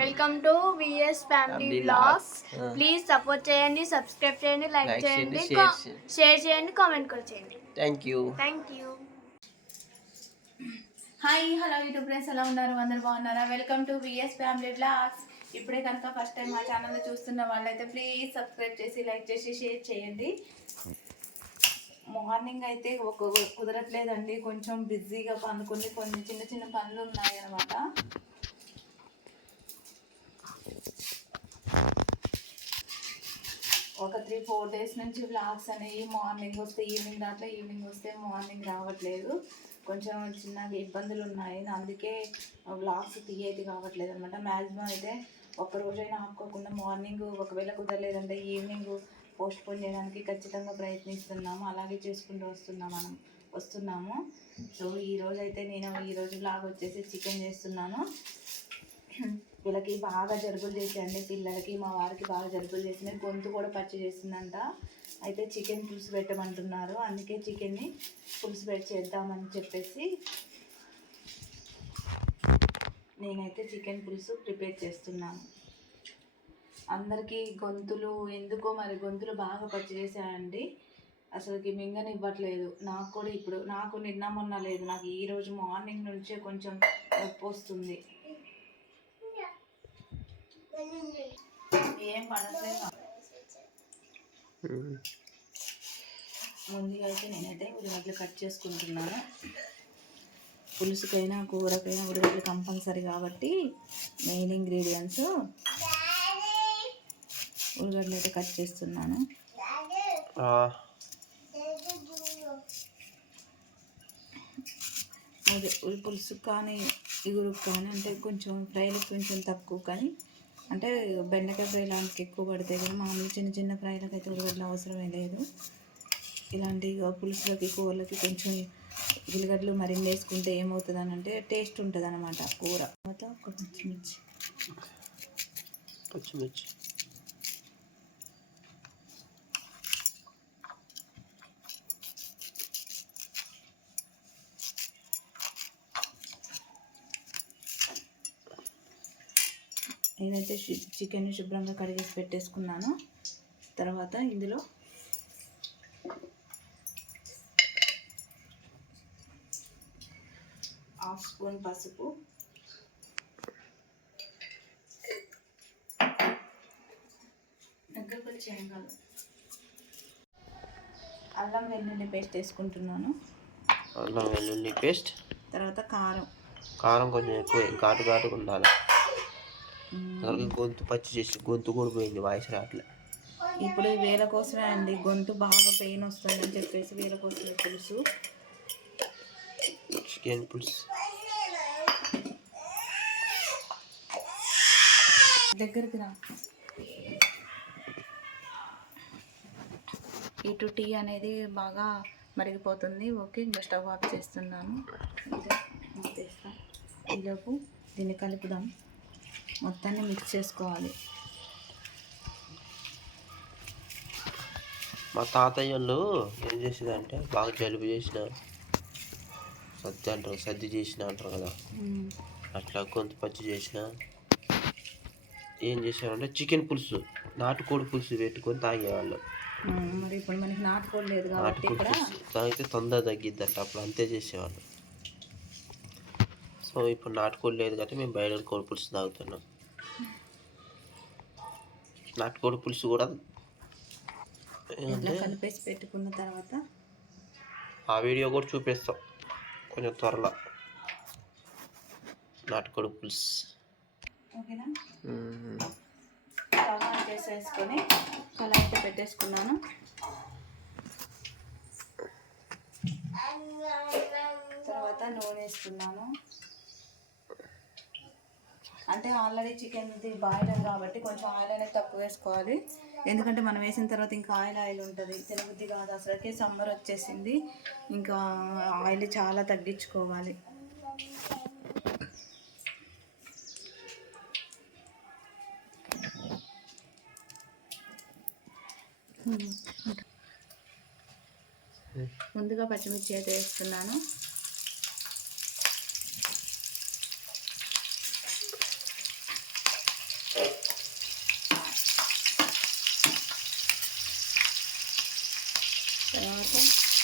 Welcome to VS family blogs. Please support చేయండి, subscribe చేయండి, like చేయండి, షేర్ చేయండి, కామెంట్ కూడా చేయండి. Thank you. Hi hello YouTube friends, ఎలా ఉన్నారు? అందరు బాగున్నారా? Welcome to VS family blogs. ఇప్పుడే కనుక ఫస్ట్ టైం మా ఛానల్ చూస్తున్న వాళ్ళైతే ప్లీజ్ సబ్స్క్రైబ్ చేసి, లైక్ చేసి, షేర్ చేయండి. మార్నింగ్ అయితే కుదరట్లేదండి, కొంచెం బిజీగా పనుకొని కొన్ని చిన్న చిన్న పనులు ఉన్నాయి అన్నమాట. ఒక 3-4 డేస్ నుంచి వ్లాగ్స్ అనేవి మార్నింగ్ వస్తే ఈవినింగ్ రావట్లేదు, ఈవినింగ్ వస్తే మార్నింగ్ రావట్లేదు. కొంచెం చిన్నగా ఇబ్బందులు ఉన్నాయి, అందుకే వ్లాగ్స్ తీయేది కావట్లేదు అనమాట. మ్యాక్సిమం అయితే ఒక్కరోజైనా ఆపుకోకుండా మార్నింగ్, ఒకవేళ కుదరలేదంటే ఈవినింగ్ పోస్ట్ పోన్ చేయడానికి ఖచ్చితంగా ప్రయత్నిస్తున్నాము. అలాగే చేసుకుంటూ వస్తున్నాము. సో ఈరోజు అయితే నేను ఈరోజు వ్లాగ్ వచ్చేసి చికెన్ చేస్తున్నాను. వీళ్ళకి బాగా జలుబులు చేసాయండి, పిల్లలకి మా వారికి బాగా జలుబులు చేసినాయి, గొంతు కూడా పచ్చి చేసిందంట. అయితే చికెన్ పులుసు పెట్టమంటున్నారు, అందుకే చికెన్ని పులుసు చేద్దామని చెప్పేసి నేనైతే చికెన్ పులుసు ప్రిపేర్ చేస్తున్నాను. అందరికీ గొంతులు ఎందుకో మరి గొంతులు బాగా పచ్చి చేసాయండి, అసలుకి మింగనివ్వట్లేదు. నాకు కూడా ఇప్పుడు నాకు నిన్న మొన్న లేదు, నాకు ఈరోజు మార్నింగ్ నుంచే కొంచెం నొప్పి వస్తుంది. ఏం పడట్లేదు. ముందుగా అయితే నేనైతే ఉల్లిగడ్డలు కట్ చేసుకుంటున్నాను. పులుసుకైనా కూరకైనా ఉల్లిగడ్డలు కంపల్సరీ కాబట్టి మెయిన్ ఇంగ్రీడియంట్స్. ఉల్లిగడ్డలు అయితే కట్ చేస్తున్నాను. అదే పులుసు కానీ ఇగురు కానీ అంటే కొంచెం ఫ్రైలు కొంచెం తక్కువ, కానీ అంటే బెండకాయ ఫ్రై లాంటికి ఎక్కువ పడతాయి కదా, మామూలు చిన్న చిన్న ఫ్రైలకు అయితే ఉల్లిగడ్డలు అవసరమే లేదు. ఇలాంటి పులుసులకి కూరలకి కొంచెం ఉల్లిగడ్డలు మరిన్ని వేసుకుంటే ఏమవుతుంది అని అంటే టేస్ట్ ఉంటుంది అన్నమాట కూర. తర్వాత ఒక పచ్చిమిర్చి నేనైతే చికెన్ శుభ్రంగా కడిగేసి పెట్టేసుకున్నాను. తర్వాత ఇందులో హాఫ్ స్పూన్ పసుపు, అల్లం వెల్లుల్లి పేస్ట్ వేసుకుంటున్నాను. అల్లం వెల్లుల్లి పేస్ట్, తర్వాత కారం కొంచెం ఎక్కువ ఘాటుగా ఉండాలి. గొంతు పచ్చి చేసి గొంతు కూడా పోయింది, వాయిస్ రావట్లే. ఇప్పుడు వేల కోసమే అండి, గొంతు బాగా పెయిన్ వస్తుందని చెప్పేసి వేల కోసమే పులుసు, చికెన్ పులుసు. దగ్గరికి రా. ఇటు టీ అనేది బాగా మరిగిపోతుంది. ఓకే, ఇంకా స్టవ్ ఆఫ్ చేస్తున్నాను. ఈలోపు దీన్ని కలుపుదాం, మొత్తాన్ని మిక్స్ చేసుకోవాలి. మా తాతయ్య వాళ్ళు ఏం చేసేదంటే బాగా జలుబు చేసిన సర్ది చేసిన అంటారు కదా, అట్లా గొంతు పచ్చి చేసిన ఏం చేసేవారంటే చికెన్ పులుసు, నాటుకోడి పులుసు పెట్టుకొని తాగేవాళ్ళు. మరి ఇప్పుడు మనకి నాటుకోడి లేదు కాబట్టి నాటుకోడి పులుసు తాగితే తొందర తగ్గిద్దంట, అప్పుడు అంతే చేసేవాళ్ళు. సో ఇప్పుడు నాటుకోడి లేదు కాబట్టి మేము బయట కోడి పులుసు తాగుతున్నాం. నాటుకోడి పులుసు కూడా కలిపేసి పెట్టుకున్న తర్వాత ఆ వీడియో కూడా చూపిస్తాం కొంచెం త్వరలో, నాటుకోడి పులుసు. ఓకేనా, స్టవ్ ఆన్ చేసేసుకొని కళాయి అయితే పెట్టేసుకున్నాను. తర్వాత నూనె వేసుకున్నాను. అంటే ఆల్రెడీ చికెన్ బాయిలర్ కాబట్టి కొంచెం ఆయిల్ అనేది తక్కువ వేసుకోవాలి, ఎందుకంటే మనం వేసిన తర్వాత ఇంకా ఆయిల్ ఉంటుంది, తినబుద్ధి కాదు. అసలుకే సమ్మర్ వచ్చేసింది, ఇంకా ఆయిల్ చాలా తగ్గించుకోవాలి. ముందుగా పచ్చిమిర్చి అయితే వేస్తున్నాను. తర్వాత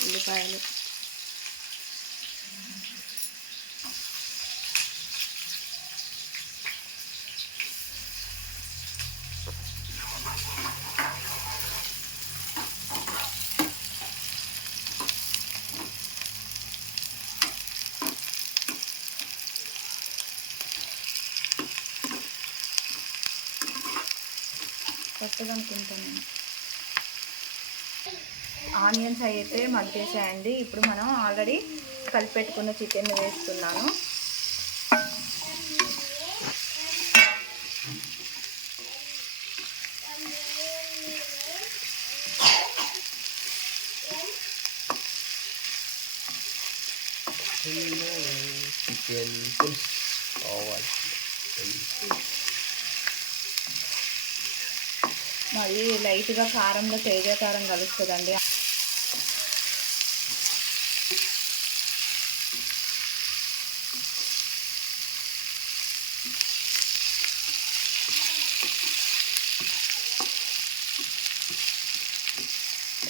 ఉల్లిపాయలు, కొత్తగా అనుకుంటాను. ఆనియన్స్ అయితే మగ్గేసాయండి. ఇప్పుడు మనం ఆల్రెడీ కలిపెట్టుకున్న చికెన్ వేస్తున్నాను. చికెన్ పులుసు మరి లైట్గా కారంలో తేజ కారం కలుస్తుందండి.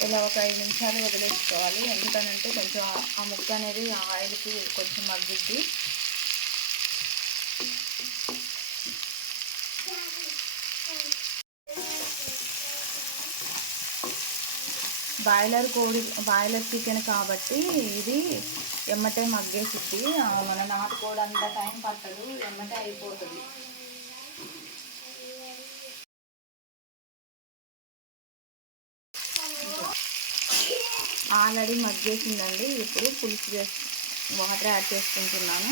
ఇలా ఒక 5 నిమిషాలు వదిలేసుకోవాలి. ఎందుకనంటే కొంచెం ఆ ముక్క అనేది ఆయిల్కి కొంచెం మగ్గిద్ది. బాయిలర్ చికెన్ కాబట్టి ఇది ఎమ్మటే మగ్గేసిద్ది. మన నాటుకోడి అంత టైం పట్టదు, ఎమ్మటే అయిపోతుంది. ఆల్రెడీ మగ్గేసిందండి. ఇప్పుడు పులుసు వాటర్ యాడ్ చేసుకుంటున్నాను.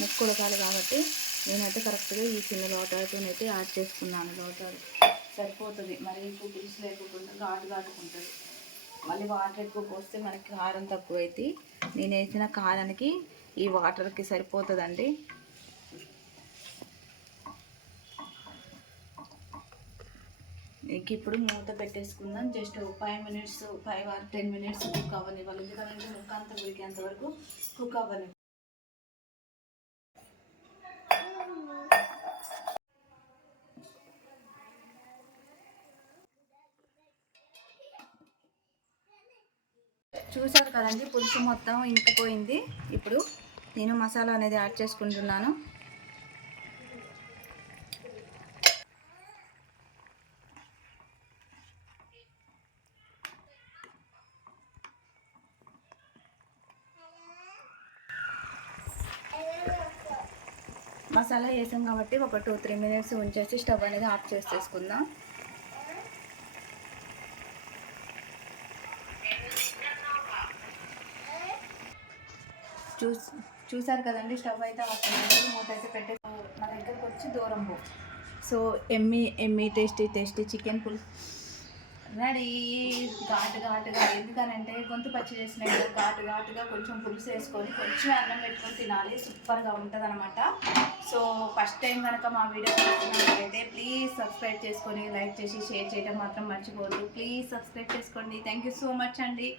ముక్క ఉడకాలి కాబట్టి నేనైతే కరెక్ట్గా ఈ చిన్న లోటాతోనైతే యాడ్ చేసుకున్నాను. లోటాలు సరిపోతుంది, మరి ఎక్కువ పులుసు లేకుండా ఘాటుకుంటుంది. మళ్ళీ వాటర్ ఎక్కువ పోస్తే మనకి కారం తక్కువ అవుతుంది. నేను వేసిన కారానికి ఈ వాటర్కి సరిపోతుందండి. ఇప్పుడు మూత పెట్టేసుకుందాం. Just 5 minutes 5 or 10 minutes cook అవ్వనివ్వాలి. ఎందుకంటే ముక్క అంతా ఉడికేంత వరకు కుక్ అవ్వనివ్వాలి. చూసారు కదండి, పులుసు మొత్తం ఇంకిపోయింది. ఇప్పుడు నేను మసాలా అనేది యాడ్ చేసుకుంటున్నాను. మసాలా వేసాం కాబట్టి ఒక 2-3 మినిట్స్ ఉంచేసి స్టవ్ అనేది ఆఫ్ చేసేసుకుందాం. చూసారు కదండి, స్టవ్ అయితే ఆఫ్ చేసి మూత అయితే పెట్టే నా దగ్గరకు వచ్చి దూరం పో. సో ఎమ్మి టేస్టీ చికెన్ పులుసు రెడీ. ఘాటుగా ఎందుకనంటే గొంతు పచ్చి చేసినట్టు ఘాటుగా కొంచెం పులుసు వేసుకొని కొంచెం అన్నం పెట్టుకొని తినాలి. సూపర్గా ఉంటుంది అనమాట. సో ఫస్ట్ టైం కనుక మా వీడియో చూస్తున్నట్లయితే ప్లీజ్ సబ్స్క్రైబ్ చేసుకొని లైక్ చేసి షేర్ చేయడం మాత్రం మర్చిపోవద్దు. ప్లీజ్ సబ్స్క్రైబ్ చేసుకోండి. థ్యాంక్ యూ సో మచ్ అండి.